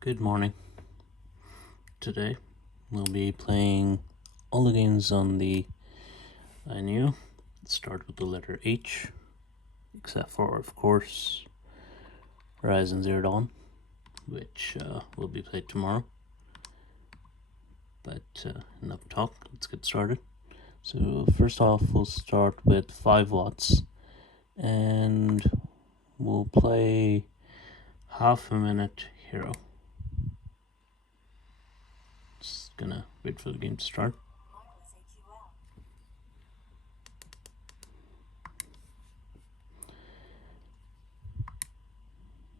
Good morning. Today we'll be playing all the games on the AYANEO. Start with the letter H, except for, of course, Ryzen Zero Dawn, which will be played tomorrow. But enough talk, let's get started. So first off, we'll start with 5 watts, and we'll play half a minute hero. Just gonna wait for the game to start.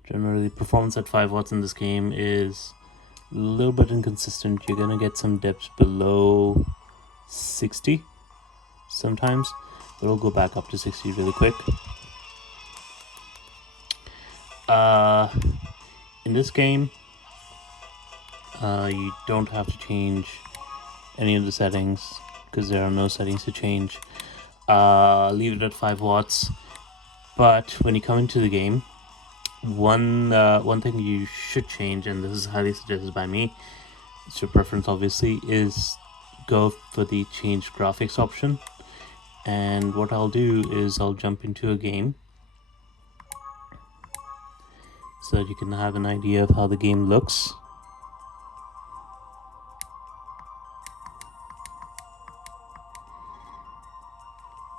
Generally, performance at 5 watts in this game is a little bit inconsistent. You're gonna get some dips below 60 sometimes, but it'll go back up to 60 really quick. In this game, you don't have to change any of the settings because there are no settings to change. Leave it at 5 watts, but when you come into the game, one thing you should change, and this is highly suggested by me, it's your preference obviously, is go for the change graphics option. And what I'll do is I'll jump into a game so that you can have an idea of how the game looks.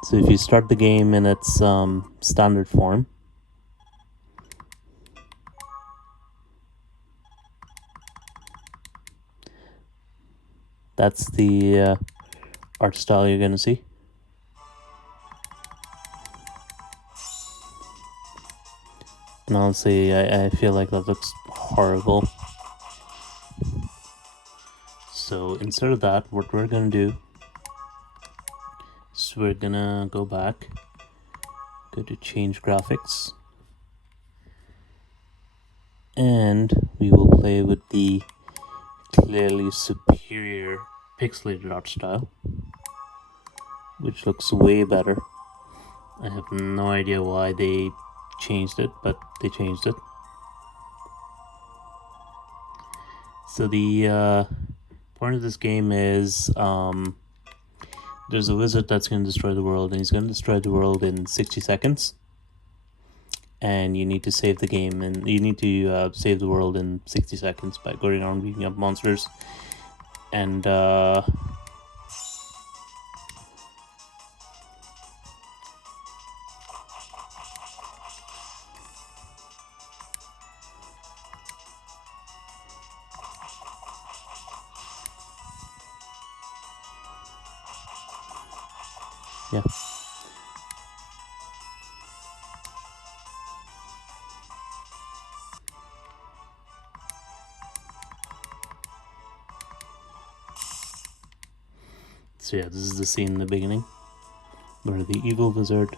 So if you start the game in its standard form, that's the art style you're going to see. And honestly, I feel like that looks horrible. So instead of that, what we're going to do is we're going to go back, go to change graphics, and we will play with the clearly superior pixelated art style, which looks way better. I have no idea why they changed it, but they changed it. So the point of this game is there's a wizard that's going to destroy the world, and he's going to destroy the world in 60 seconds. And you need to save the game, and you need to save the world in 60 seconds by going around beating up monsters. And yeah. So yeah, this is the scene in the beginning where the evil wizard,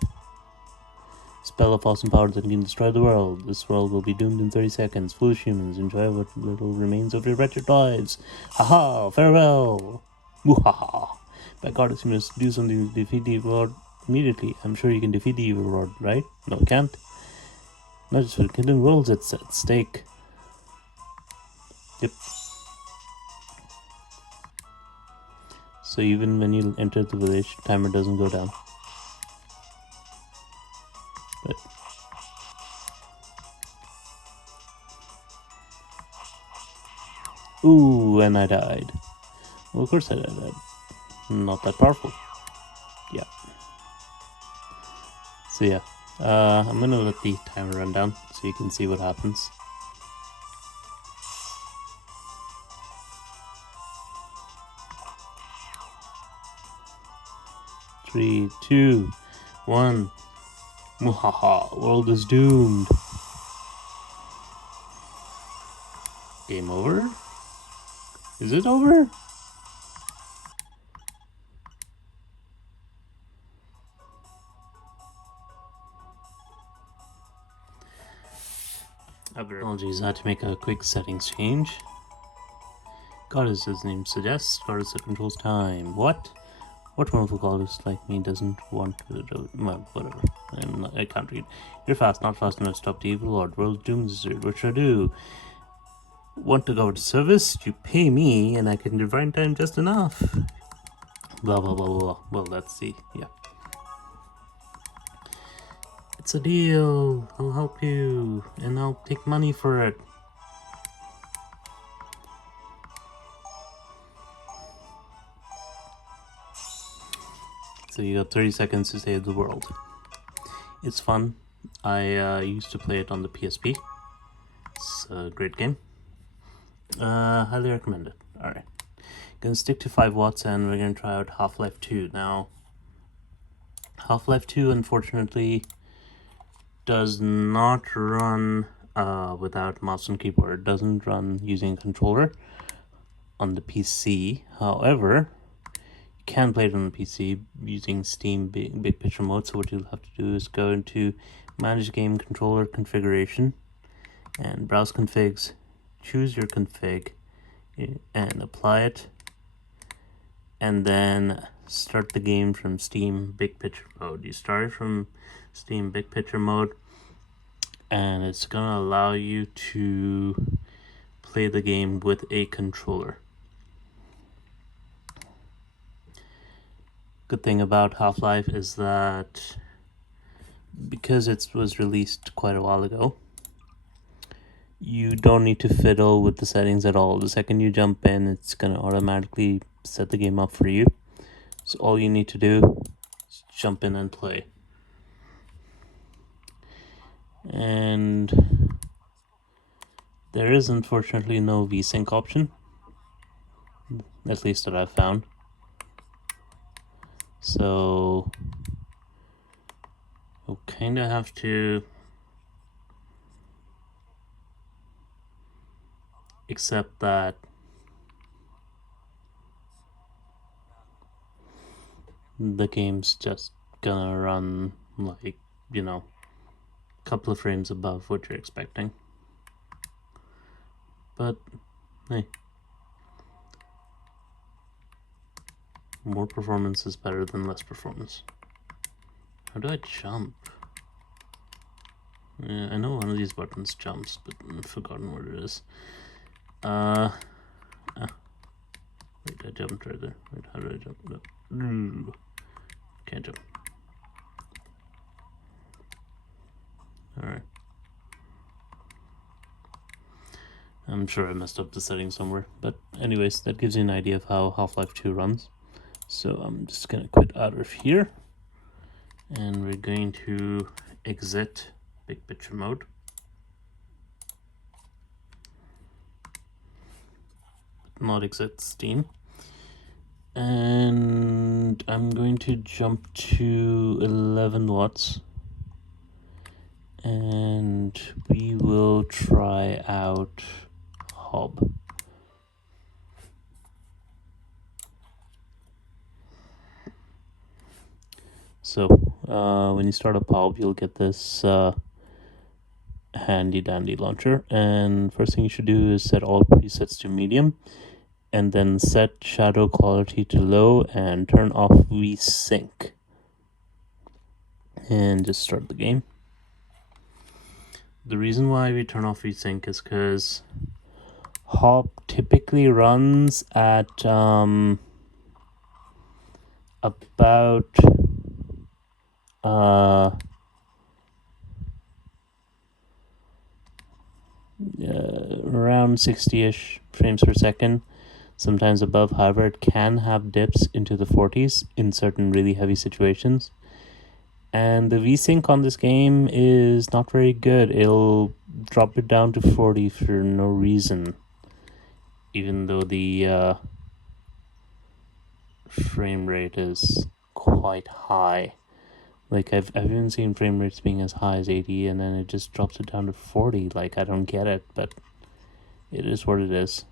spell of awesome power that can destroy the world. This world will be doomed in 30 seconds. Foolish humans, enjoy what little remains of your wretched lives. Haha, farewell. Muhaha. By God, you must do something to defeat the evil lord immediately. I'm sure you can defeat the evil lord, right? No, you can't. Not just for the kingdom worlds, it's at stake. Yep. So even when you enter the village, timer doesn't go down. But ooh, and I died. Well, of course I died. I'm not that powerful. Yeah. So yeah, I'm gonna let the timer run down so you can see what happens. Three, two, one. Muhaha, world is doomed. Game over? Is it over? Apologies, I had to make a quick settings change. Goddess, as the name suggests, goddess that controls time. What? What wonderful goddess like me doesn't want to do? Well, whatever. I can't read. You're fast, not fast enough to stop the evil lord. World dooms. What should I do? Want to go to service? You pay me and I can divide time just enough. Blah blah blah blah. Well, let's see. Yeah. It's a deal. I'll help you and I'll take money for it. So you got 30 seconds to save the world. It's fun. I used to play it on the PSP. It's a great game. Highly recommend it. Alright. Gonna stick to 5 watts and we're gonna try out Half-Life 2. Now, Half-Life 2 unfortunately does not run without mouse and keyboard. It doesn't run using a controller on the PC. However, you can play it on the PC using Steam Big Picture mode. So what you'll have to do is go into Manage Game Controller Configuration and browse configs, choose your config and apply it, and then start the game from Steam Big Picture mode. You start from Steam Big Picture mode and it's gonna allow you to play the game with a controller. Good thing about Half-Life is that because it was released quite a while ago, you don't need to fiddle with the settings at all. The second you jump in, it's gonna automatically set the game up for you. So all you need to do is jump in and play. And there is unfortunately no VSync option, at least that I've found. So we'll kind of have to accept that the game's just gonna run like, you know, a couple of frames above what you're expecting. But hey, more performance is better than less performance. How do I jump? Yeah, I know one of these buttons jumps, but I've forgotten what it is. Wait, I jumped right there. Wait, how do I jump? No. Can't jump. Alright. I'm sure I messed up the settings somewhere, but anyways, that gives you an idea of how Half-Life 2 runs. So I'm just gonna quit out of here, and we're going to exit Big Picture mode. Not exit Steam. And I'm going to jump to 11 watts. And we will try out Hob. So when you start up Hob, you'll get this handy dandy launcher, and first thing you should do is set all presets to medium, and then set shadow quality to low and turn off VSync, and just start the game. The reason why we turn off VSync is because Hob typically runs at about around 60-ish frames per second, sometimes above. However, it can have dips into the 40s in certain really heavy situations. And the VSync on this game is not very good. It'll drop it down to 40 for no reason, even though the frame rate is quite high. Like I've even seen frame rates being as high as 80 and then it just drops it down to 40. Like, I don't get it, but it is what it is.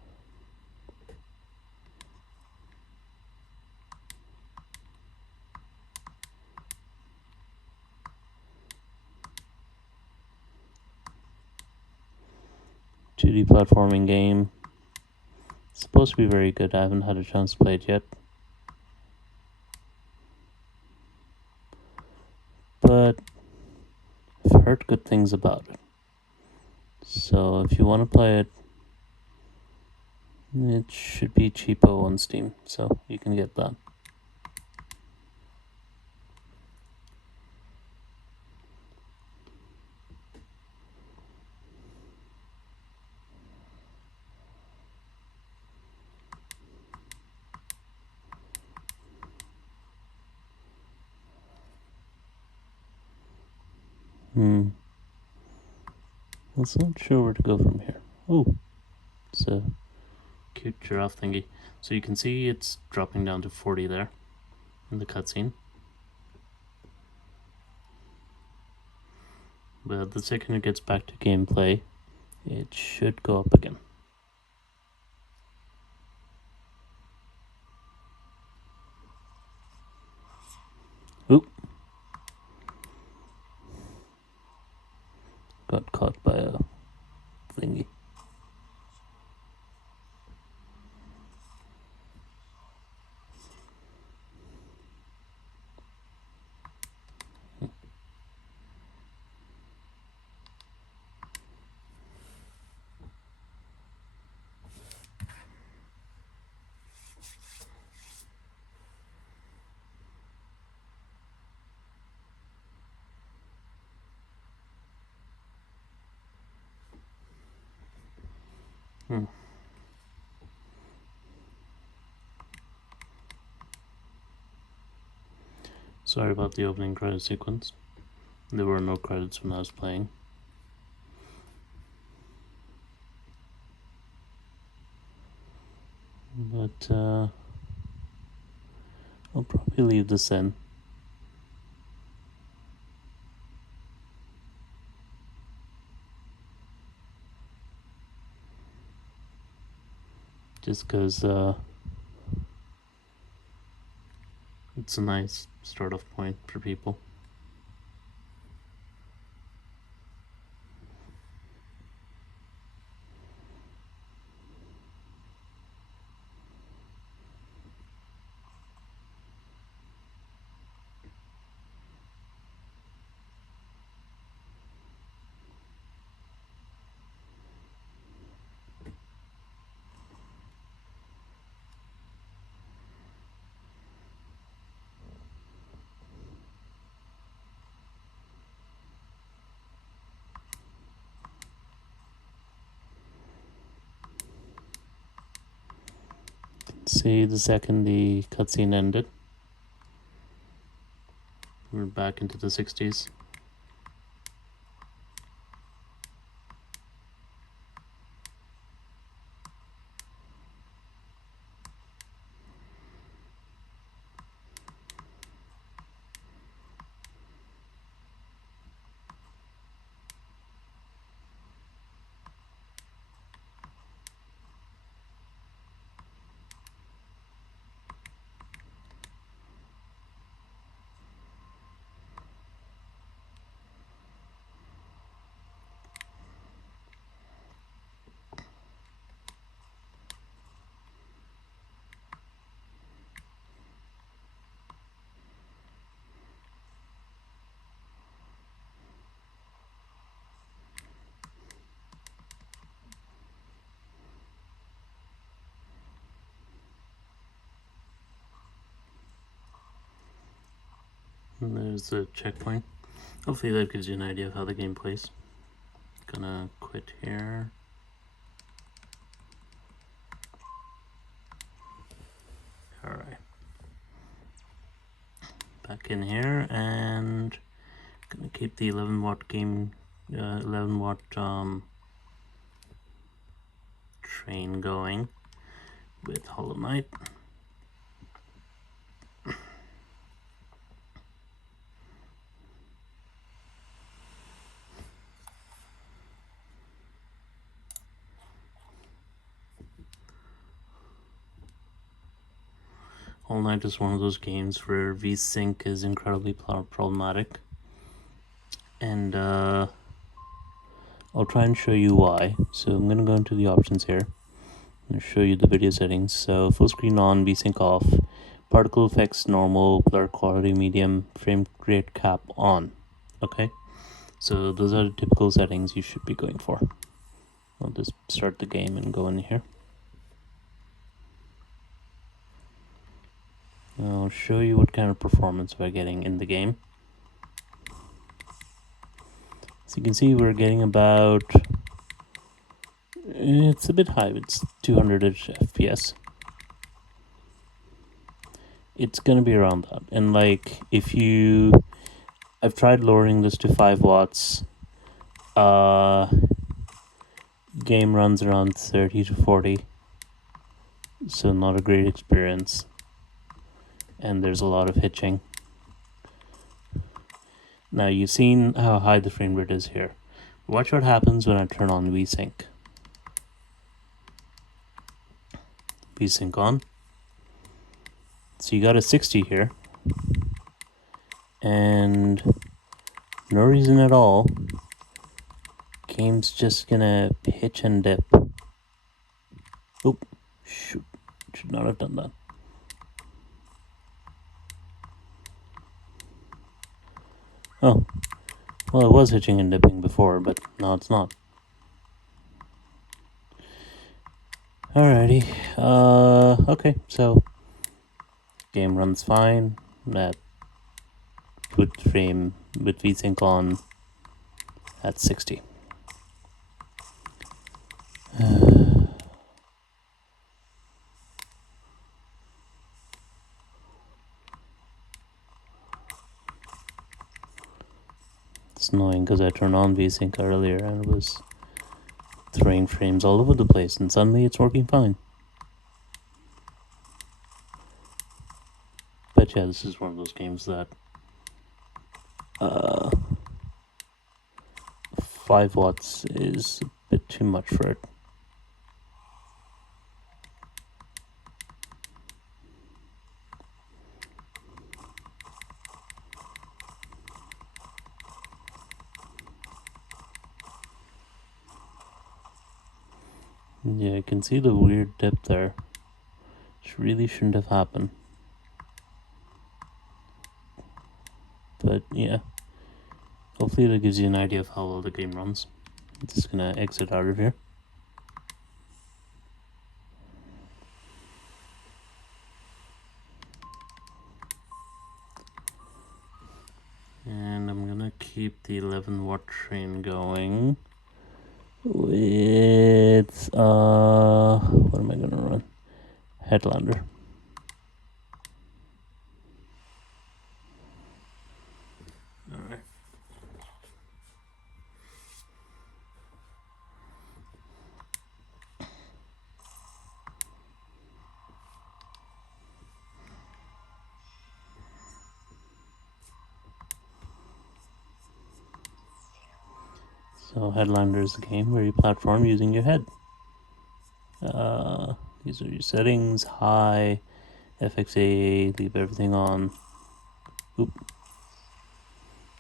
.2D platforming game. It's supposed to be very good. I haven't had a chance to play it yet. But I've heard good things about it. So if you want to play it, It should be cheapo on Steam, so you can get that. I'm not sure where to go from here. Oh, it's a cute giraffe thingy. So you can see it's dropping down to 40 there in the cutscene. But the second it gets back to gameplay, it should go up again. Oop. Got caught by a thingy. Sorry about the opening credit sequence. There were no credits when I was playing. But I'll probably leave this in. Just because it's a nice start-off point for people. See, the second the cutscene ended, we're back into the 60s. And there's the checkpoint. Hopefully that gives you an idea of how the game plays. Gonna quit here. Alright. Back in here, and gonna keep the 11 watt game, 11 watt train going with Hollow Knight. Hollow Knight is one of those games where VSync is incredibly problematic, and I'll try and show you why. So I'm gonna go into the options here and show you the video settings. So full screen on, VSync off, particle effects normal, blur quality medium, frame rate cap on. Okay, so those are the typical settings you should be going for. I'll just start the game and go in here. I'll show you what kind of performance we're getting in the game. So you can see we're getting about, it's a bit high, it's 200-ish FPS. It's gonna be around that. And like, I've tried lowering this to 5 watts. Game runs around 30 to 40. So not a great experience. And there's a lot of hitching. Now you've seen how high the frame rate is here. Watch what happens when I turn on VSync. VSync on. So you got a 60 here. And no reason at all. Game's just gonna hitch and dip. Oop, shoot. Should not have done that. Oh, well, it was hitching and dipping before, but now it's not. Alrighty, okay, so game runs fine. That with VSync on at 60. It's annoying because I turned on VSync earlier and it was throwing frames all over the place, and suddenly it's working fine. But yeah, this is one of those games that 5 watts is a bit too much for it. Yeah, I can see the weird dip there, which really shouldn't have happened. But yeah, hopefully that gives you an idea of how well the game runs. I'm just gonna exit out of here. And I'm gonna keep the 11 watt train going with what am I gonna run? Headlander. Alright. So Headlander is a game where you platform using your head. These are your settings: high, FXA, leave everything on. Oop.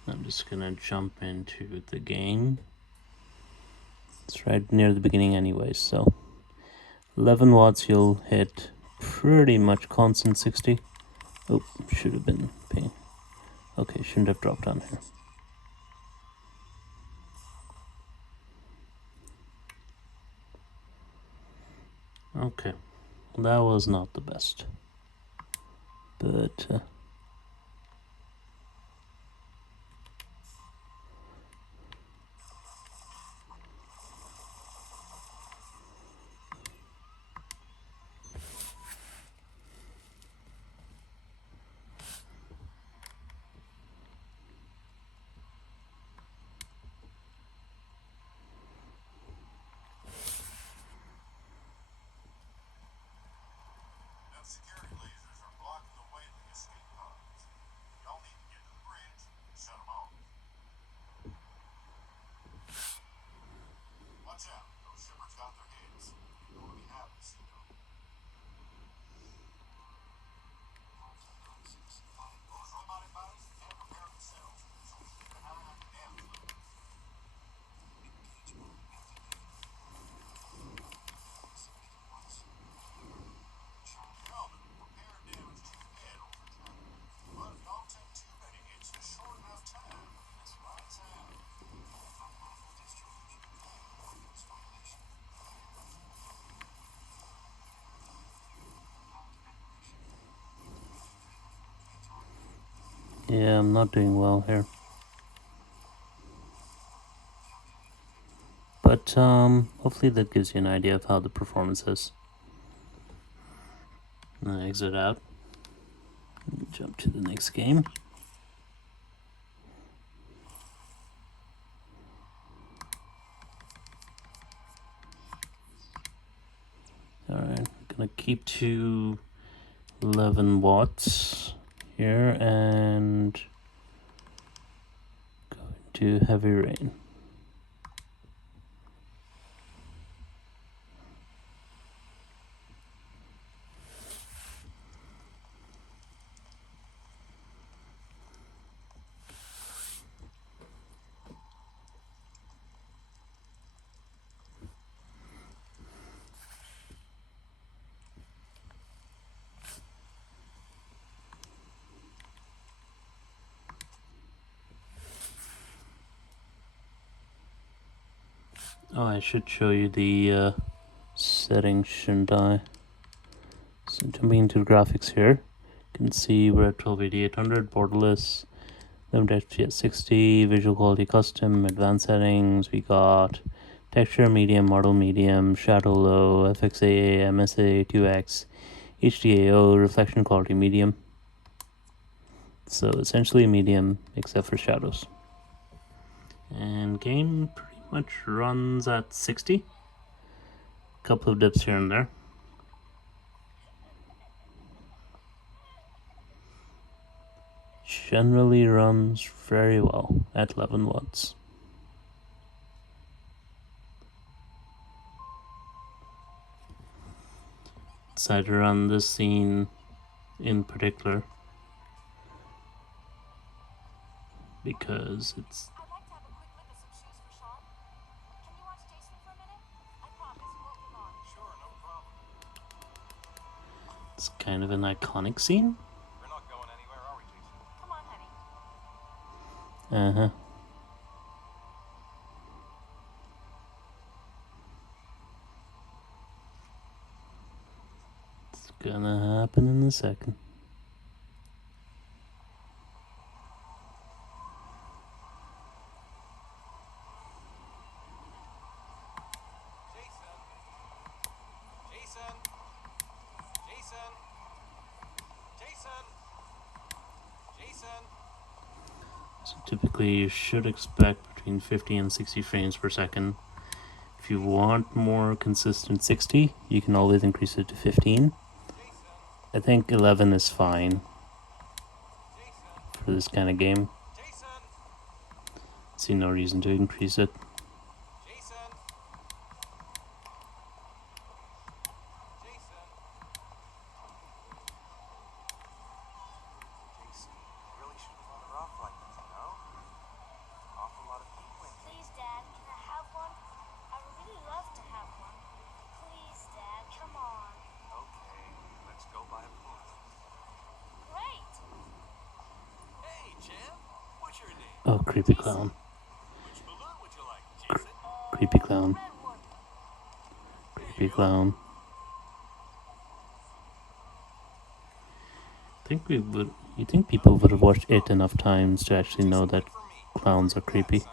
I'm just gonna jump into the game. It's right near the beginning anyways, so 11 watts you'll hit pretty much constant 60. Oh, should have been paying. Okay, shouldn't have dropped down here. Okay, that was not the best, but Security lasers are blocking the way to the escape Yeah, I'm not doing well here. But hopefully that gives you an idea of how the performance is. And exit out. Jump to the next game. Alright, gonna keep to 11 watts here and go into heavy rain. Oh, I should show you the settings, shouldn't I? So jumping into the graphics here, you can see we're at 1280-800, borderless, limited FPS 60, visual quality custom, advanced settings. We got texture medium, model medium, shadow low, FXAA, MSA 2x, HDAO, reflection quality medium. So essentially medium except for shadows. And game pretty much runs at 60. Couple of dips here and there. Generally runs very well at 11 watts. Decided to run this scene in particular because it's it's kind of an iconic scene. We're not going anywhere, are we, Jason? Come on, honey. It's gonna happen in a second. So typically you should expect between 50 and 60 frames per second. If you want more consistent 60, you can always increase it to 15. I think 11 is fine for this kind of game. See no reason to increase it. Oh, creepy clown. Creepy clown. Creepy clown. You think people would have watched it enough times to actually know that clowns are creepy?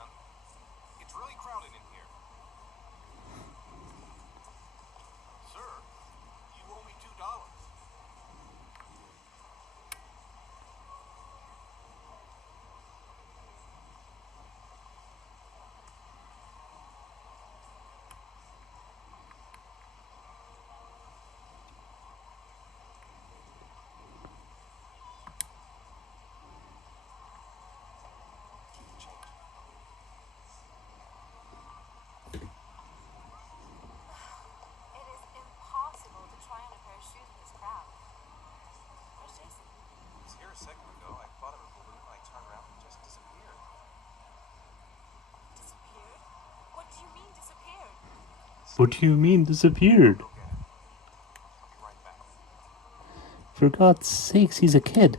What do you mean disappeared? For God's sakes, he's a kid.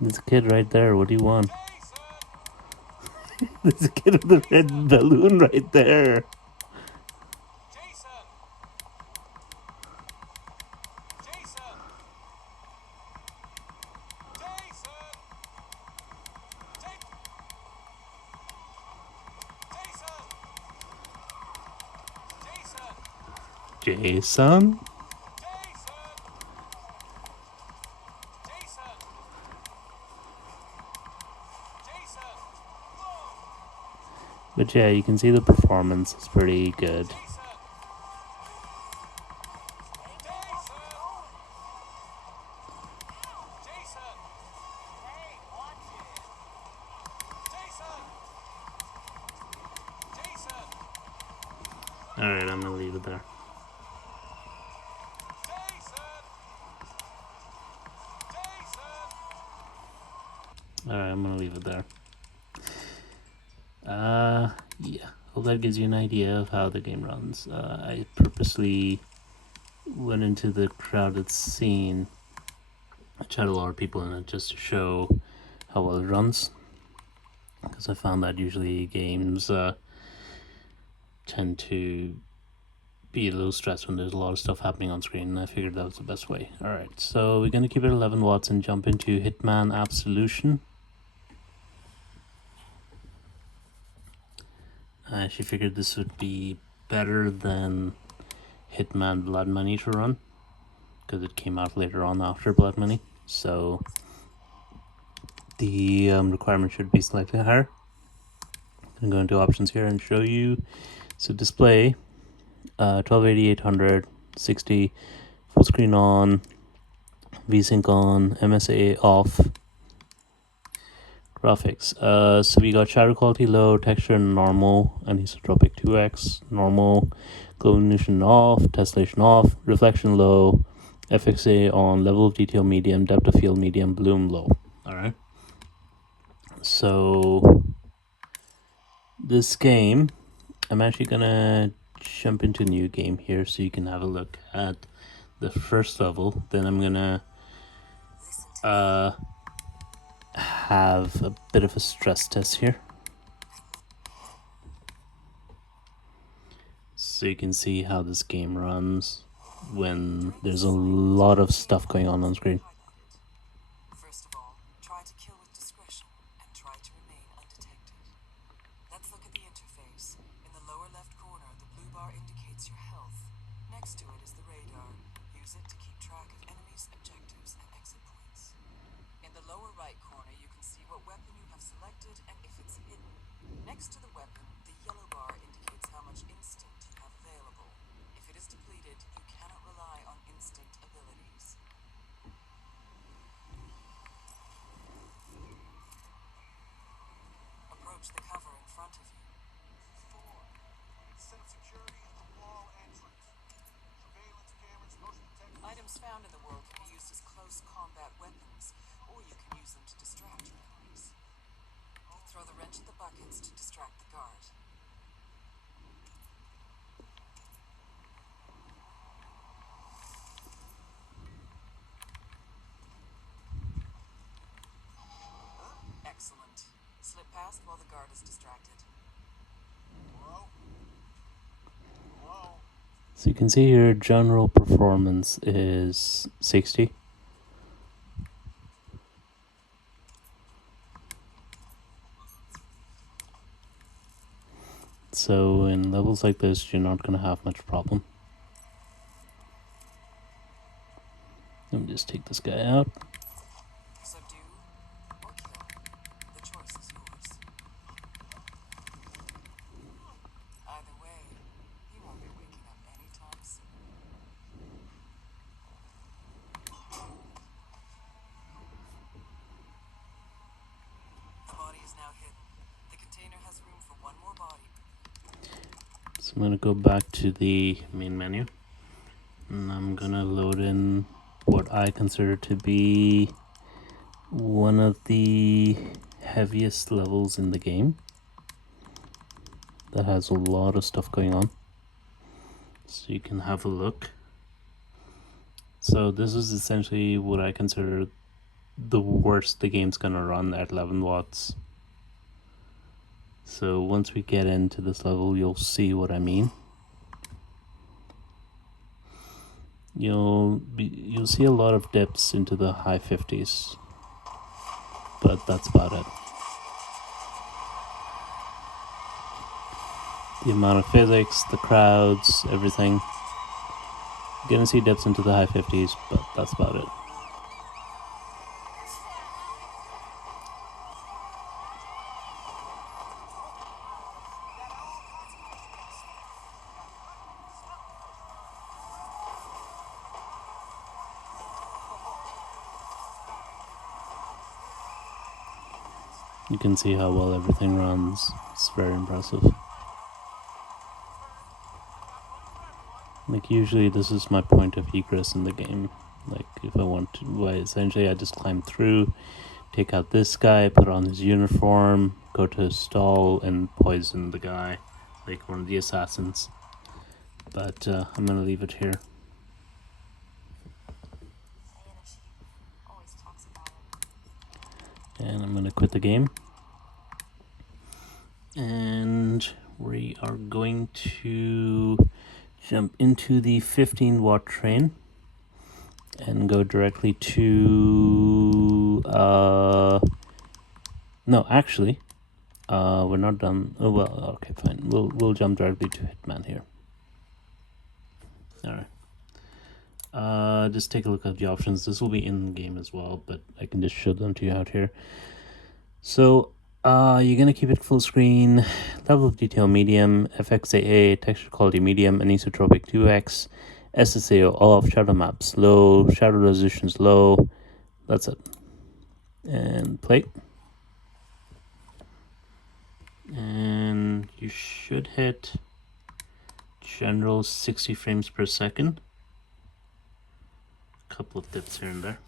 There's a kid right there. What do you want? There's a kid with a red balloon right there. Jason! Jason! Jason! Jason! Jason! Jason? Jason! Jason! But yeah, you can see the performance is pretty good. Jason! Jason! Hey, watch it! Jason! Jason! Alright, I'm gonna leave it there. Alright, I'm gonna leave it there. Yeah. Well, that gives you an idea of how the game runs. I purposely went into the crowded scene, which had a lot of people in it, just to show how well it runs. Because I found that usually games tend to be a little stressed when there's a lot of stuff happening on screen, and I figured that was the best way. Alright, so we're going to keep it 11 watts and jump into Hitman Absolution. I actually figured this would be better than Hitman Blood Money to run, because it came out later on after Blood Money, so the requirement should be slightly higher. I'm going to go into options here and show you. So display, 1280, 800, 60, full screen on, VSync on, MSA off. Graphics, so we got shadow quality low, texture normal, anisotropic 2x, normal, glow illumination off, tessellation off, reflection low, FXA on, level of detail medium, depth of field medium, bloom low. Alright. So this game, I'm actually gonna jump into a new game here so you can have a look at the first level. Then I'm gonna have a bit of a stress test here, so you can see how this game runs when there's a lot of stuff going on screen. First of all, try to kill with discretion and try to remain undetected. Let's look at the interface. In the lower left corner, the blue bar indicates your health. Next to it is the radar. Use it to keep track of enemies, objectives, and exit points. In the lower right corner, you can see what weapon you have selected and if it's hidden. Next to the weapon, the yellow bar indicates how much instinct you have available. If it is depleted, you cannot rely on instinct abilities. Approach the cover in front of you. 4. Set up security at the wall entrance. Surveillance cameras, motion detectors. Items found in the world can be used as close combat weapons, or you can use them to distract your enemies. Throw the wrench at the buckets to distract the guard. Excellent. Slip past while the guard is distracted. Hello? Hello? So you can see here general performance is 60. So in levels like this, you're not going to have much problem. Let me just take this guy out. Subdue or kill. The choice is yours. Either way, you won't be waking up anytime soon. The body is now hidden. The container has room for one more body. So I'm going to go back to the main menu, and I'm going to load in what I consider to be one of the heaviest levels in the game that has a lot of stuff going on, so you can have a look. So this is essentially what I consider the worst the game's gonna run at 11 watts. So once we get into this level, you'll see what I mean. You'll see a lot of dips into the high 50s, but that's about it. The amount of physics, the crowds, everything. You're gonna see dips into the high 50s, but that's about it. You can see how well everything runs. It's very impressive. Like, usually this is my point of egress in the game. Like, if I want to, well, essentially I just climb through, take out this guy, put on his uniform, go to his stall, and poison the guy, like one of the assassins. But I'm gonna leave it here. And I'm gonna quit the game. And we are going to jump into the 15-watt train and go directly to no, actually we're not done. Oh, well, okay, fine. We'll jump directly to Hitman here. All right. Just take a look at the options. This will be in game as well, but I can just show them to you out here. So you're gonna keep it full screen, level of detail medium, FXAA, texture quality medium, anisotropic 2x, SSAO off, shadow maps low, shadow resolutions low. That's it. And play. And you should hit general 60 frames per second. A couple of dips here and there.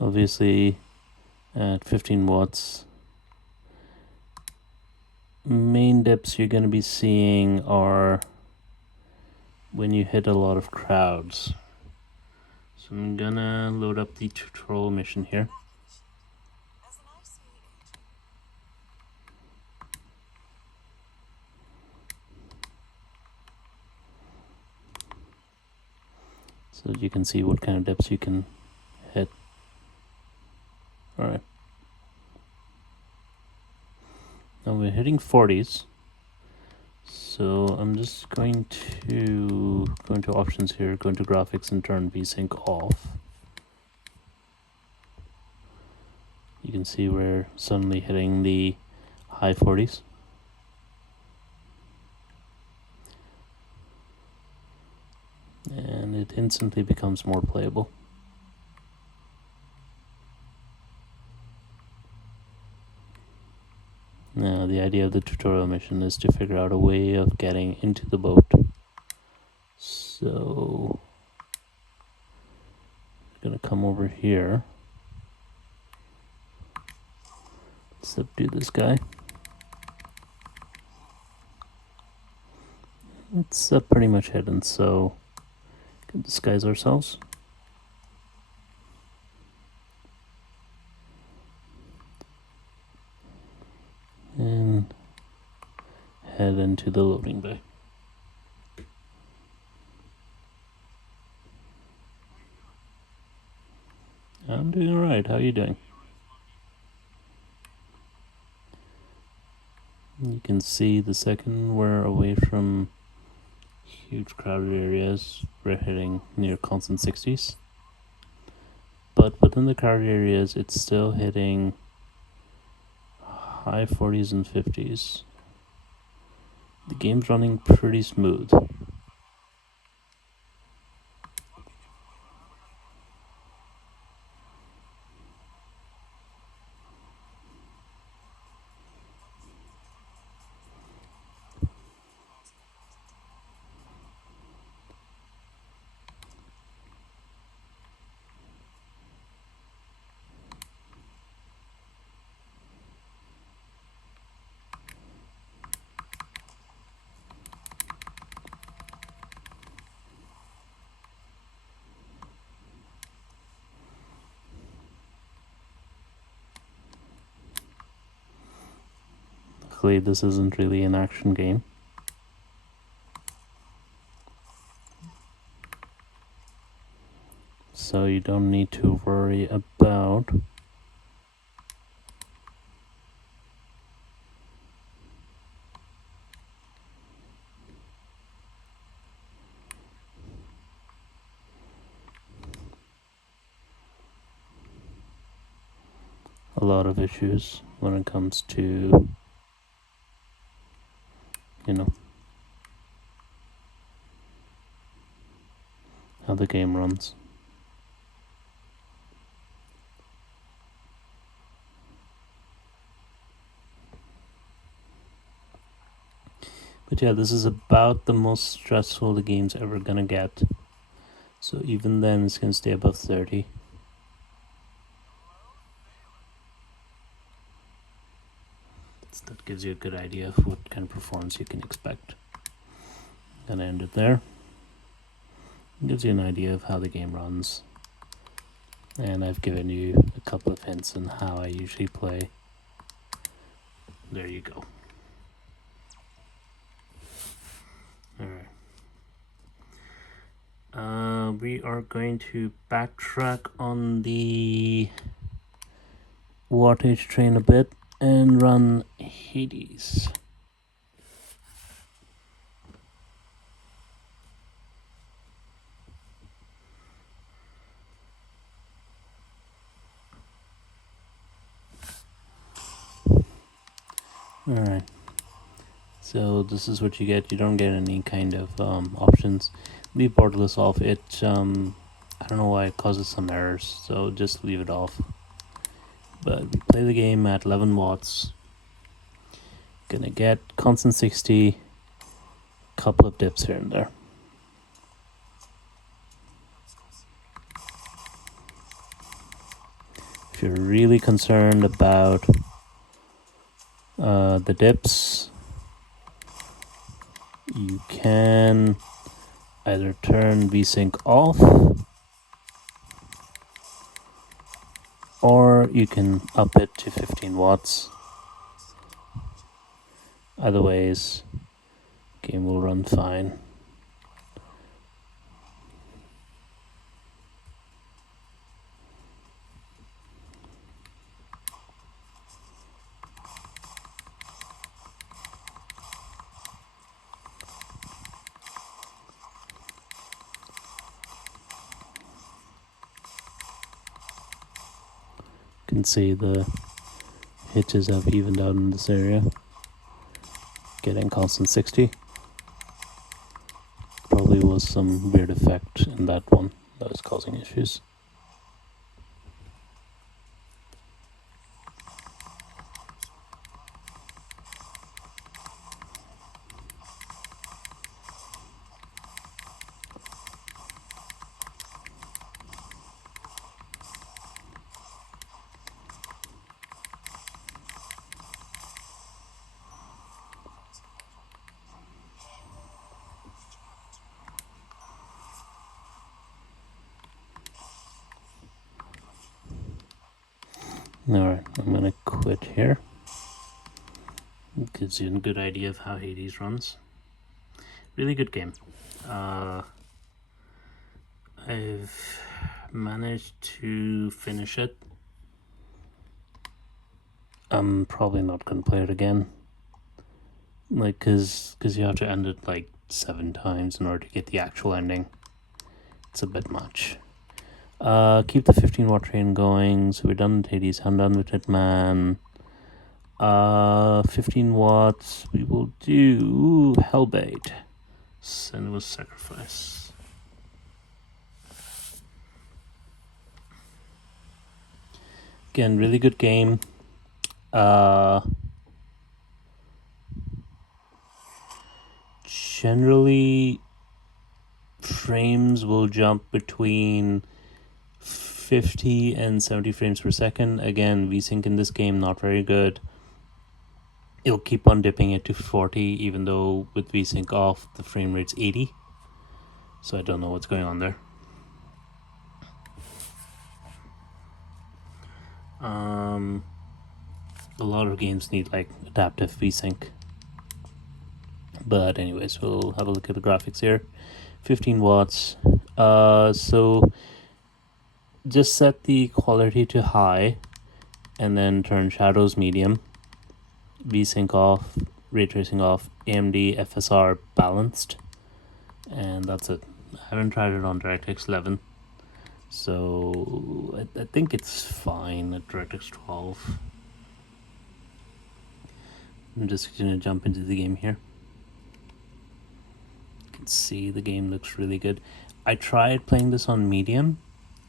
Obviously at 15 watts, main dips you're going to be seeing are when you hit a lot of crowds. So I'm gonna load up the tutorial mission here. So you can see what kind of dips you can hit. Alright. Now we're hitting 40s. So I'm just going to go into options here, go into graphics and turn VSync off. You can see we're suddenly hitting the high 40s. And it instantly becomes more playable. Now the idea of the tutorial mission is to figure out a way of getting into the boat. So I'm gonna come over here. Subdue this guy. It's pretty much hidden, so we can disguise ourselves. And head into the loading bay. I'm doing alright. How are you doing? You can see the second we're away from huge crowded areas, we're hitting near constant 60s. But within the crowded areas, it's still hitting high 40s and 50s. The game's running pretty smooth. luckily this isn't really an action game. So you don't need to worry about a lot of issues when it comes to, you know, how the game runs. But yeah, this is about the most stressful the game's ever gonna get. So even then, it's gonna stay above 30. So that gives you a good idea of what kind of performance you can expect. Gonna end it there. Gives you an idea of how the game runs. And I've given you a couple of hints on how I usually play. There you go. Alright. We are going to backtrack on the wattage train a bit and run Hades. Alright. So this is what you get. You don't get any kind of options. Leave borderless off. It I don't know why it causes some errors, so just leave it off. But we play the game at 11 watts. Gonna get constant 60, couple of dips here and there. If you're really concerned about the dips, you can either turn VSync off, or you can up it to 15 watts. Either ways, game will run fine. You can see the hitches have evened out in this area. Getting constant 60. Probably was some weird effect in that one that was causing issues. Alright, I'm gonna quit here. It gives you a good idea of how Hades runs. Really good game. I've managed to finish it. I'm probably not gonna play it again. Like, cause you have to end it like 7 times in order to get the actual ending. It's a bit much. Keep the 15 watt train going. So we're done with Hades. I'm done with Hitman. 15 watts. We will do Hellblade. Senuas Sacrifice. Again, really good game. Generally, frames will jump between 50 and 70 frames per second. Again, VSync in this game not very good. It'll keep on dipping it to 40, even though with VSync off the frame rate's 80. So I don't know what's going on there. A lot of games need like adaptive VSync. But anyways, we'll have a look at the graphics here. 15 watts. So just set the quality to high and then turn shadows medium, VSync off, ray tracing off, AMD FSR balanced, and that's it. I haven't tried it on DirectX 11, so I think it's fine at DirectX 12. I'm just gonna jump into the game here. You can see the game looks really good. I tried playing this on medium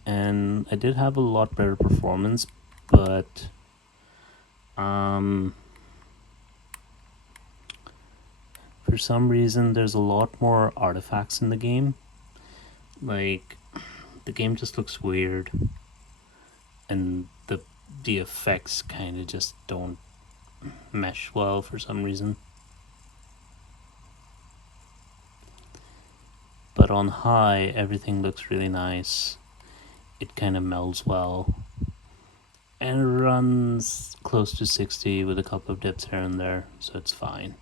and I did have a lot better performance, but for some reason there's a lot more artifacts in the game. Like, the game just looks weird, and the effects kind of just don't mesh well for some reason. But on high, everything looks really nice. It kind of melds well, and it runs close to 60 with a couple of dips here and there, so it's fine.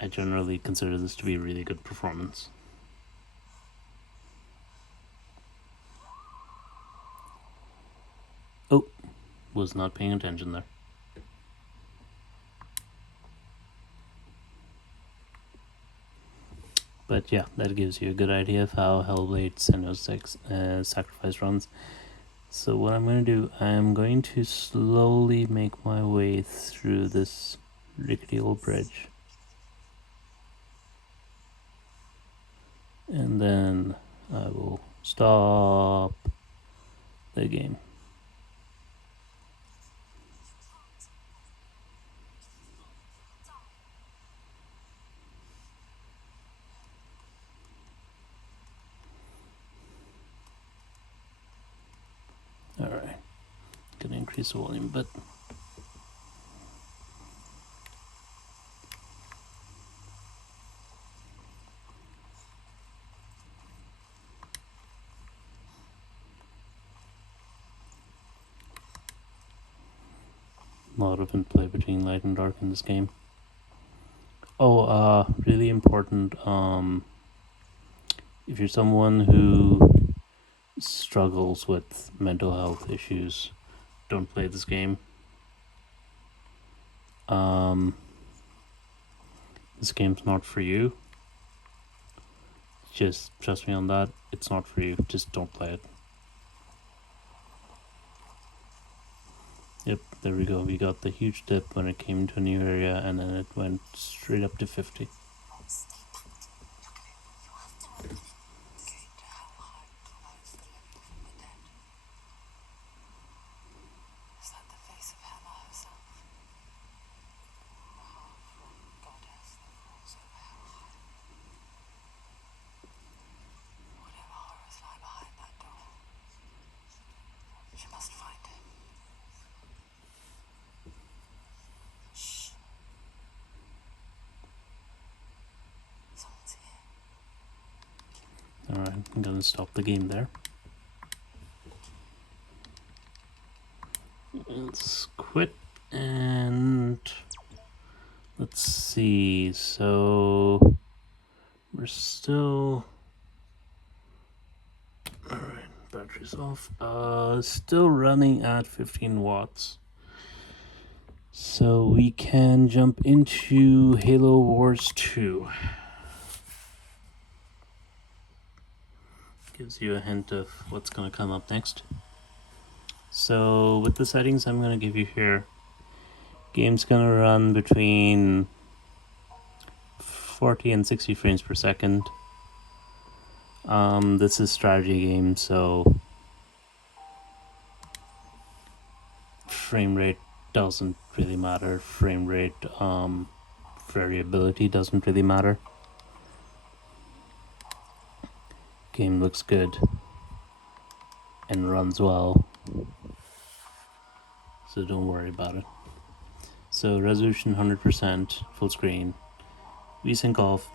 I generally consider this to be a really good performance. Oh, was not paying attention there. But yeah, that gives you a good idea of how Hellblade Senuas Sacrifice runs. So what I'm going to do, I'm going to slowly make my way through this rickety old bridge. And then I will stop the game. Alright, gonna increase the volume a bit. A lot of interplay between light and dark in this game. Oh, really important, if you're someone who struggles with mental health issues, don't play this game. This game's not for you. Just trust me on that, it's not for you, just don't play it. Yep, there we go. We got the huge dip when it came to a new area, and then it went straight up to 50. Alright, I'm gonna stop the game there. Let's quit and let's see. So we're still alright, battery's off. Still running at 15 watts. So we can jump into Halo Wars 2. Gives you a hint of what's going to come up next. So with the settings I'm going to give you here, game's going to run between 40 and 60 frames per second. This is a strategy game, so frame rate doesn't really matter. Frame rate variability doesn't really matter. Game looks good and runs well, so don't worry about it. So resolution 100%, full screen, VSync off,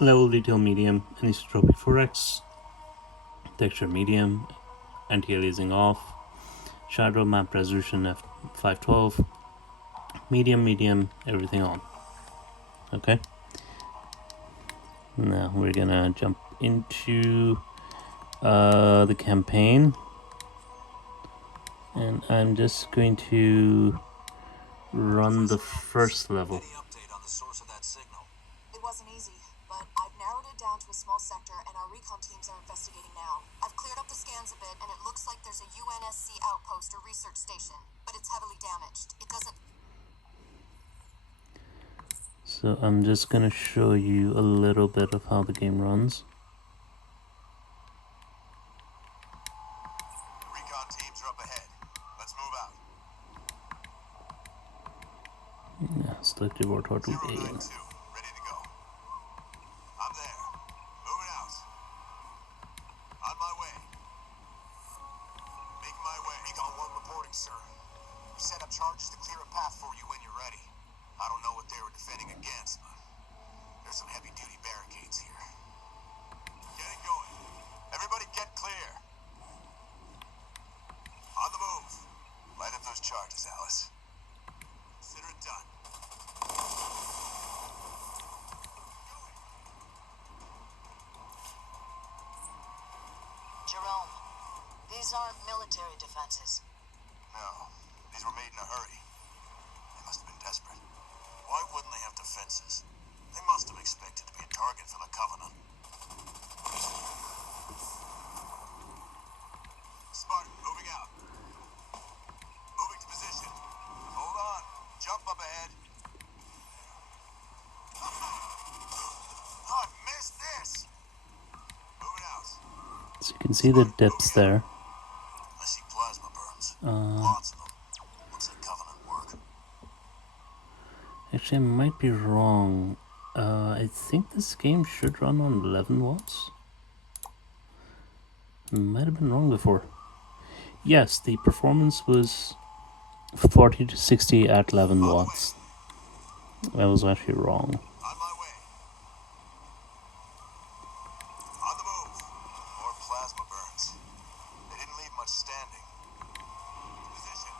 Level detail medium, anisotropic 4x, texture medium, anti-aliasing off, shadow map resolution f512, medium, everything on. Okay. Now we're gonna jump into the campaign, and I'm just going to run the first level. Any update on the source of that signal? It wasn't easy, but I've narrowed it down to a small sector, and our recon teams are investigating now. I've cleared up the scans a bit, and it looks like there's a UNSC outpost or research station, but it's heavily damaged. It doesn't... So I'm just gonna show you a little bit of how the game runs. Recon teams are up ahead. Let's move out. Yeah, selective warthog with 092, alien. ready to go. I'm there. Moving out. On my way. Making my way. Recon 1 reporting, sir. We set up charges to clear a path for you when you're ready. I don't know what they were defending against, but there's some heavy-duty barricades here. Getting going. Everybody get clear. On the move. Light up those charges, Alice. Consider it done. Jerome, these aren't military defenses. No, these were made in a hurry. They must have been desperate. Why wouldn't they have defenses? They must have expected to be a target for the Covenant. Spartan, moving out. Moving to position. Hold on. Jump up ahead. Oh, I missed this. Moving out. So you can see the dips there. I see plasma burns. Lots of them. Looks like Covenant work. Actually, I might be wrong. I think this game should run on 11 watts. Might have been wrong before. Yes, the performance was 40 to 60 at 11 watts. I was actually wrong. On my way. On the move. More plasma burns. They didn't leave much standing. Position.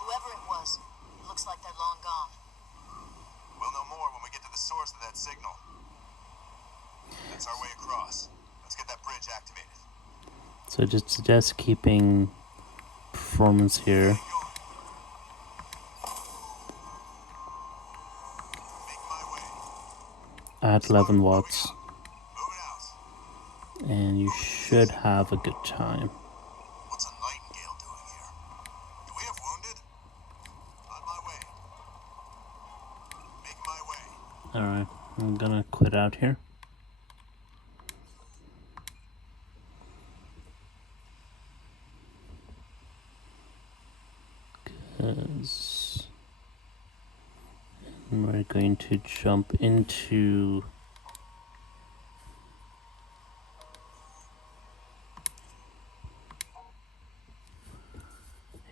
Whoever it was, looks like they're long gone. We'll know more when we get to the source of that signal. That's our way across. Let's get that bridge activated. So I just suggest keeping performance here Getting going. Making my way. at 11 watts, Moving out. and you should have a good time. What's a Nightingale doing here? Do we have wounded? On my way. Making my way. Alright, I'm gonna quit out here. Because we're going to jump into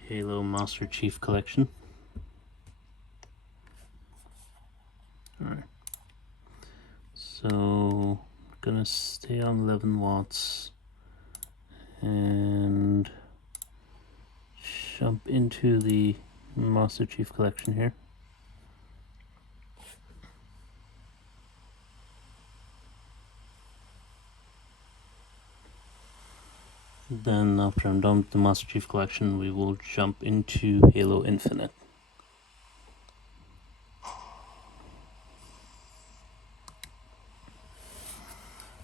Halo Master Chief Collection. Alright. So gonna stay on 11 watts and jump into the Master Chief Collection here. Then after I'm done with the Master Chief Collection, we will jump into Halo Infinite.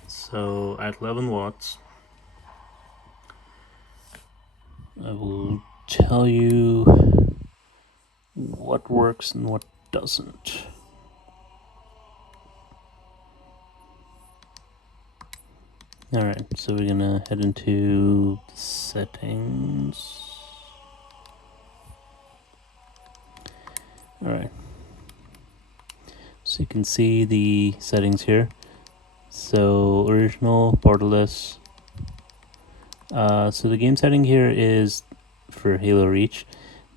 So at 11 watts, I will tell you what works and what doesn't. Alright, so we're gonna head into settings. Alright, so you can see the settings here. So original, borderless. So the game setting here is for Halo Reach,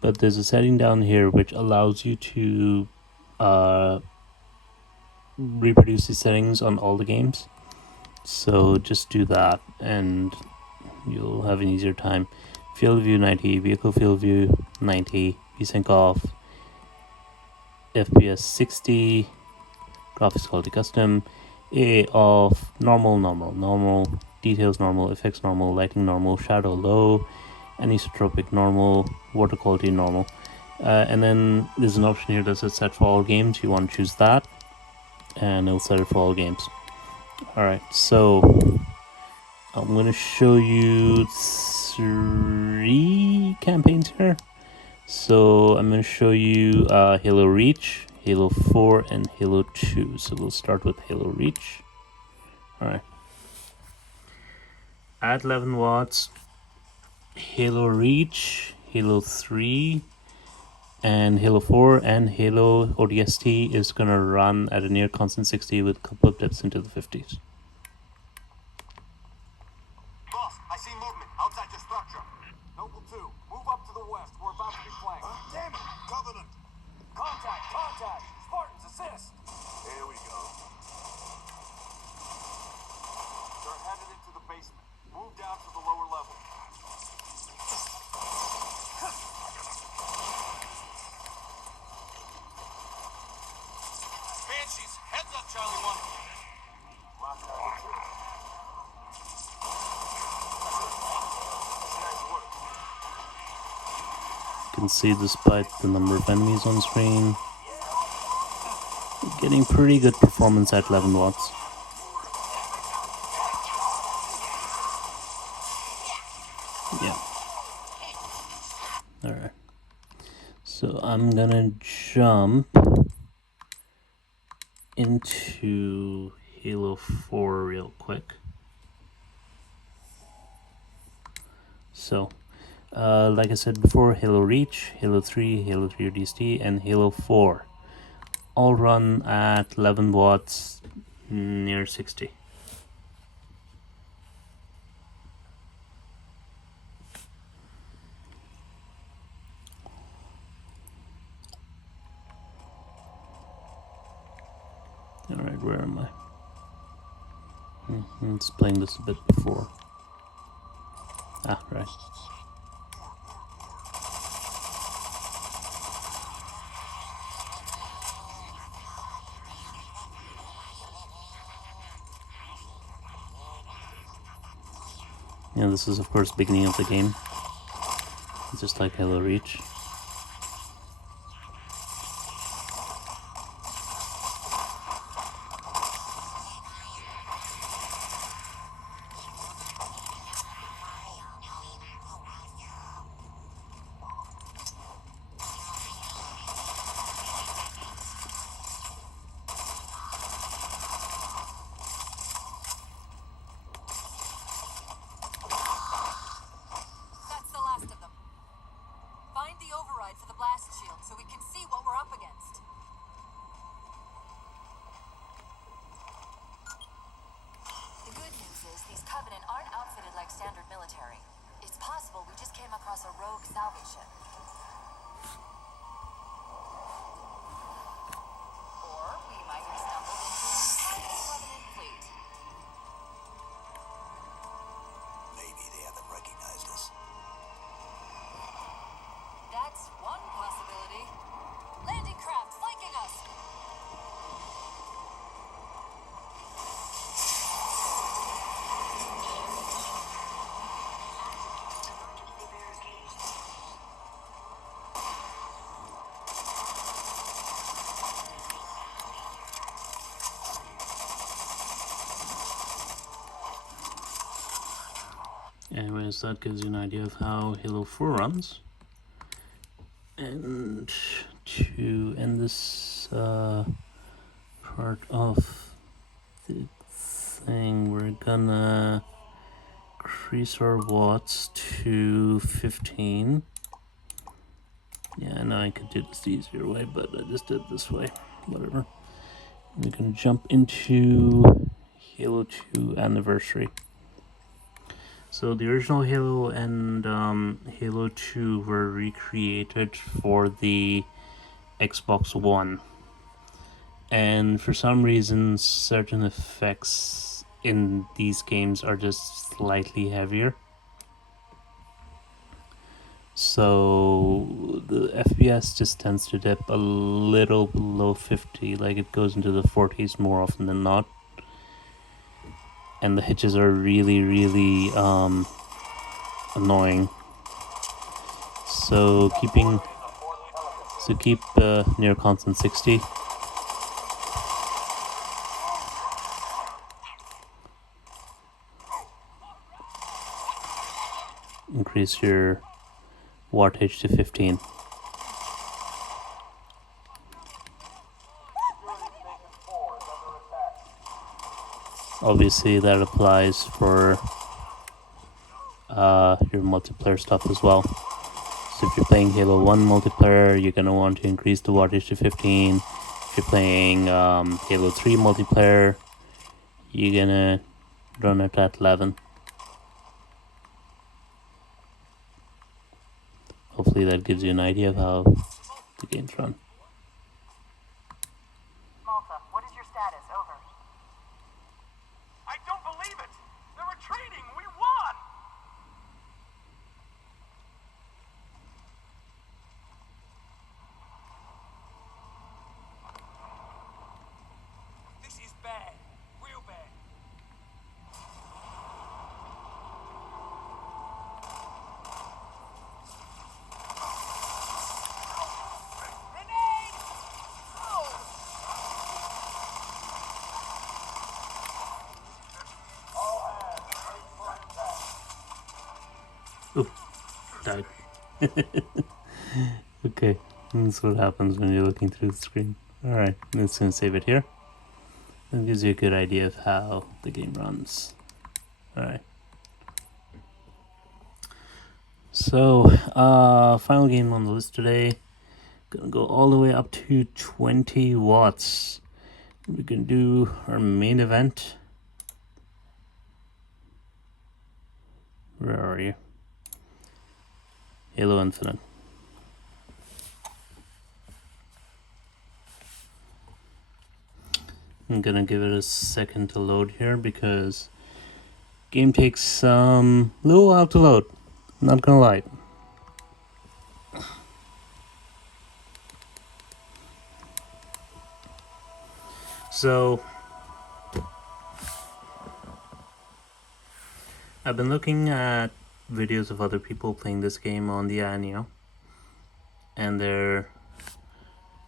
but there's a setting down here which allows you to reproduce these settings on all the games. So just do that and you'll have an easier time. Field view 90, vehicle field view 90, VSync off, FPS 60, graphics quality custom, AA off, normal, details normal, effects normal, lighting normal, shadow low, anisotropic normal, water quality normal. And then there's an option here that says set for all games. You want to choose that and it'll set it for all games. Alright, so I'm going to show you 3 campaigns here. So I'm going to show you Halo Reach, Halo 4, and Halo 2. So we'll start with Halo Reach. Alright. At 11 watts, Halo Reach, Halo 3, and Halo 4 and Halo ODST is going to run at a near constant 60 with a couple of dips into the 50s. Boss, I see movement outside your structure. Noble 2, move up to the west. We're about to be flanked. Damn it! Covenant! Contact! Spartans, assist! Here we go. They're headed into the basement. Move down to the lower level. Banshees, heads up, Charlie 1. Lock out. Nice work. You can see despite the number of enemies on screen, getting pretty good performance at 11 watts. Yeah. Alright. So I'm gonna jump into Halo 4 real quick. So, like I said before, Halo Reach, Halo 3, Halo 3 ODST, and Halo 4 all run at 11 watts near 60. Alright, where am I? It's playing this a bit before. Ah, right. Yeah, this is of course the beginning of the game, just like Halo Reach. So we can see what we're up against. The good news is these Covenant aren't outfitted like standard military. It's possible we just came across a rogue salvage ship. Or we might have stumbled into a Covenant fleet. Maybe they haven't recognized us. That's one possibility. Landing craft flanking us! Anyways, that gives you an idea of how Halo 4 runs. And to end this part of the thing, we're gonna increase our watts to 15. Yeah, I know I could do this the easier way, but I just did it this way. Whatever. We can jump into Halo 2 Anniversary. So the original Halo and Halo 2 were recreated for the Xbox One. and for some reason certain effects in these games are just slightly heavier, so the FPS just tends to dip a little below 50, like it goes into the 40s more often than not, and the hitches are really annoying. So keep near constant 60. Increase your wattage to 15. Obviously that applies for your multiplayer stuff as well. So if you're playing Halo 1 multiplayer, you're going to want to increase the wattage to 15. If you're playing Halo 3 multiplayer, you're going to run it at 11. Hopefully that gives you an idea of how the game's run. Malta, what is your status? Over. I don't believe it! They're retreating! We won! This is bad. Real bad. Grenade! Oh! Oop, died. Okay, that's what happens when you're looking through the screen. Alright, let's gonna save it here. That gives you a good idea of how the game runs. Alright. So, final game on the list today. Gonna go all the way up to 20 watts. We can do our main event. Where are you? Halo Infinite. I'm gonna give it a second to load here because game takes a little while to load. Not gonna lie. So I've been looking at videos of other people playing this game on the AYANEO, and their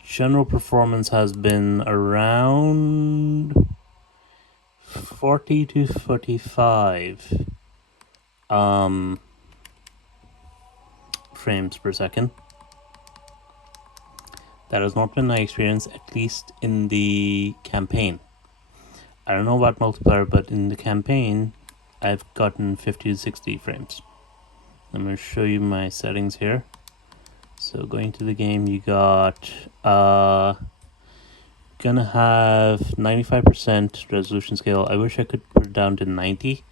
general performance has been around 40 to 45 frames per second. That has not been my experience, at least in the campaign. I don't know about multiplayer, but in the campaign I've gotten 50 to 60 frames. I'm going to show you my settings here. So going to the game, you got gonna have 95% resolution scale. I wish I could put it down to 90.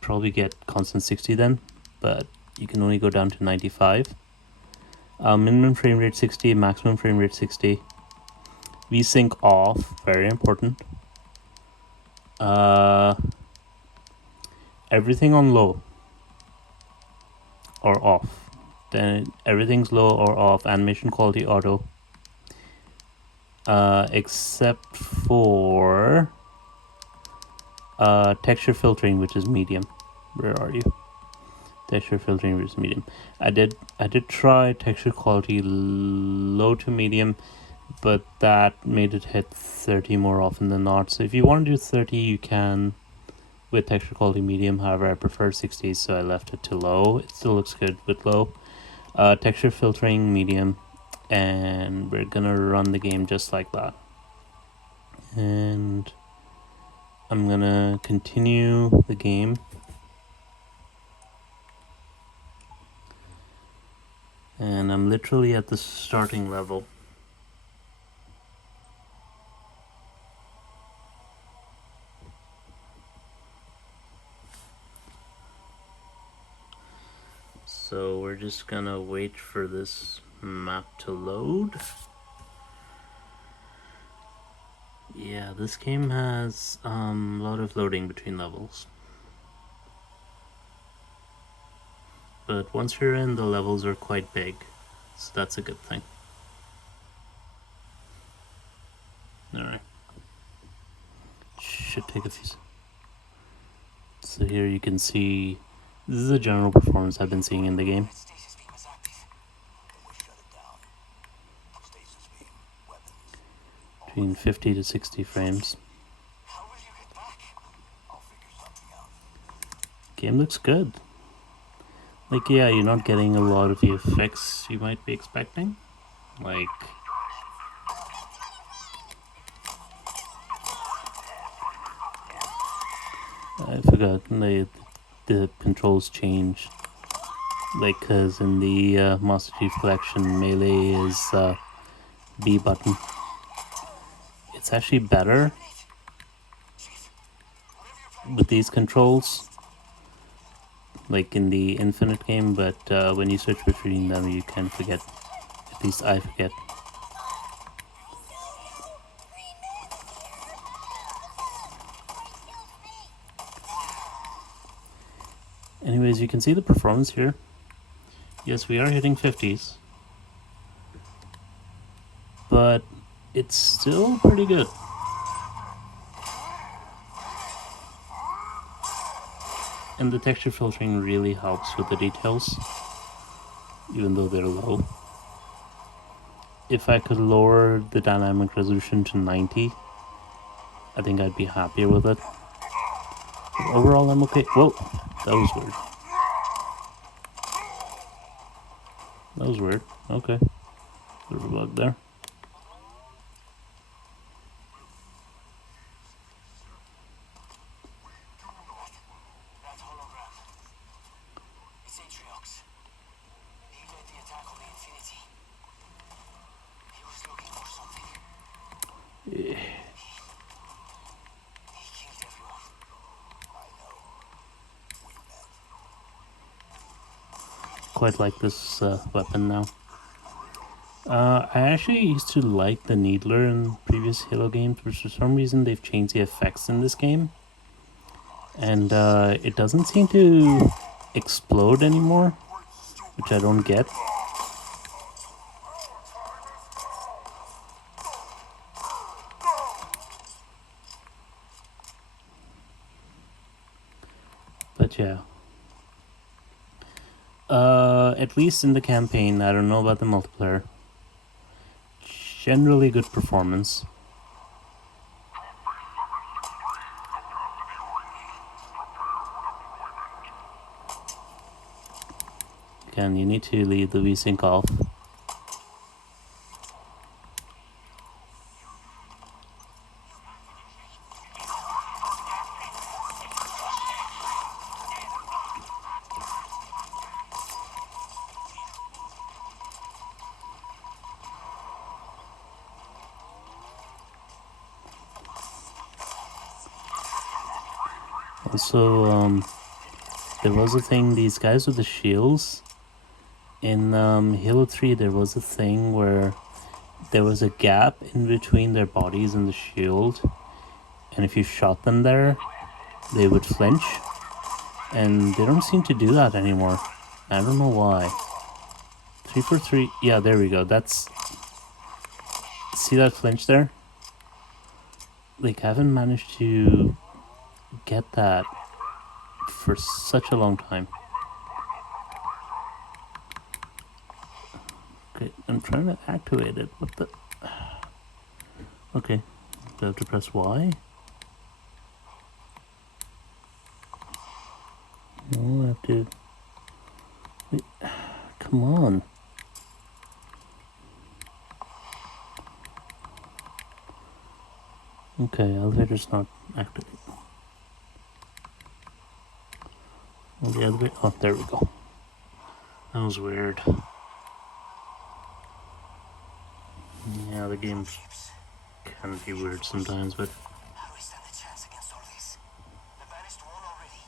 Probably get constant 60 then, but you can only go down to 95. Minimum frame rate 60, maximum frame rate 60. VSync off, very important. Everything on low or off. Then everything's low or off. Animation quality auto. Except for texture filtering, which is medium. Where are you? Texture filtering, which is medium. I did try texture quality low to medium, but that made it hit 30 more often than not. So if you want to do 30, you can with texture quality medium. However, I prefer 60, so I left it to low. It still looks good with low. Texture filtering medium, and we're gonna run the game just like that. And I'm gonna continue the game. And I'm literally at the starting level. So we're just gonna wait for this map to load. Yeah, this game has a lot of loading between levels. But once you're in, the levels are quite big, so that's a good thing. Alright. Should take a few. So here you can see, this is the general performance I've been seeing in the game. Stasis beam is active. Then we shut it down. Stasis beam, weapons. Between 50 to 60 frames. How will you get back? I'll figure something out. Game looks good. Like, yeah, you're not getting a lot of the effects you might be expecting. Like, I forgot, the controls changed. Like, cause in the Master Chief Collection, melee is B button. It's actually better with these controls, like in the Infinite game, but when you switch between them, you kind of forget. At least I forget. Anyways, you can see the performance here. Yes, we are hitting 50s, but it's still pretty good. And the texture filtering really helps with the details, even though they're low. If I could lower the dynamic resolution to 90, I think I'd be happier with it. But overall, I'm okay. Whoa, that was weird. That was weird. Okay. There's a bug there. That hologram. It's Atriox. He led the attack on the Infinity. He was looking for something. Yeah. He killed everyone. I know. We met. Quite like this weapon now. I actually used to like the Needler in previous Halo games, but for some reason they've changed the effects in this game. And it doesn't seem to explode anymore, which I don't get. But yeah. At least in the campaign, I don't know about the multiplayer. Generally good performance. Again, you need to leave the VSync off. Also, there was a thing, these guys with the shields, in Halo 3 there was a thing where there was a gap in between their bodies and the shield, and if you shot them there, they would flinch, and they don't seem to do that anymore. I don't know why. 343, yeah, there we go, that's... See that flinch there? Like, I haven't managed to get that for such a long time. Okay, I'm trying to activate it. What the? Okay, do I have to press Y? No, I have to... Wait, come on. Okay, elevator's not activated. Well, the other way. Oh, there we go. That was weird. Yeah, the game can be weird sometimes, but How do we stand a chance against all this? The banished won already.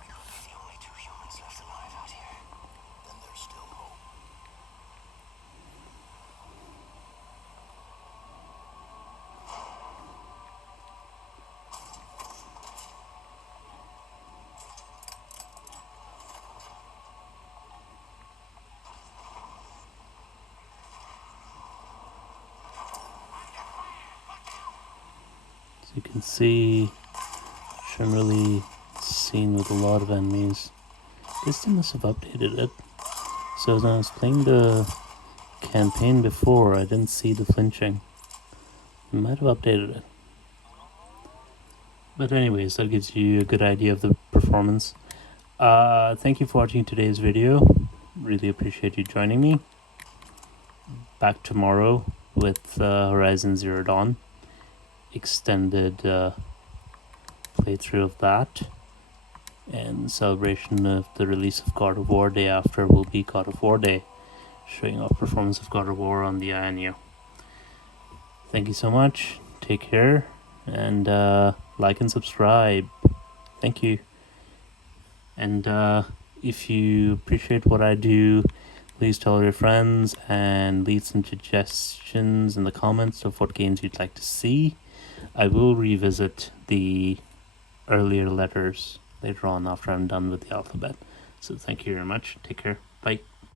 We could be the only two humans left alive out here. Then there's still hope. you can see, which I'm really seen with a lot of enemies. I guess they must have updated it. So when I was playing the campaign before, I didn't see the flinching. They might have updated it. But anyways, that gives you a good idea of the performance. Thank you for watching today's video. Really appreciate you joining me. Back tomorrow with Horizon Zero Dawn. Extended playthrough of that. And celebration of the release of God of War. Day after will be God of War Day. Showing off performance of God of War on the AYANEO. Thank you so much. Take care. And like and subscribe. Thank you. And if you appreciate what I do, please tell your friends and leave some suggestions in the comments of what games you'd like to see. I will revisit the earlier letters later on after I'm done with the alphabet. So thank you very much. Take care. Bye.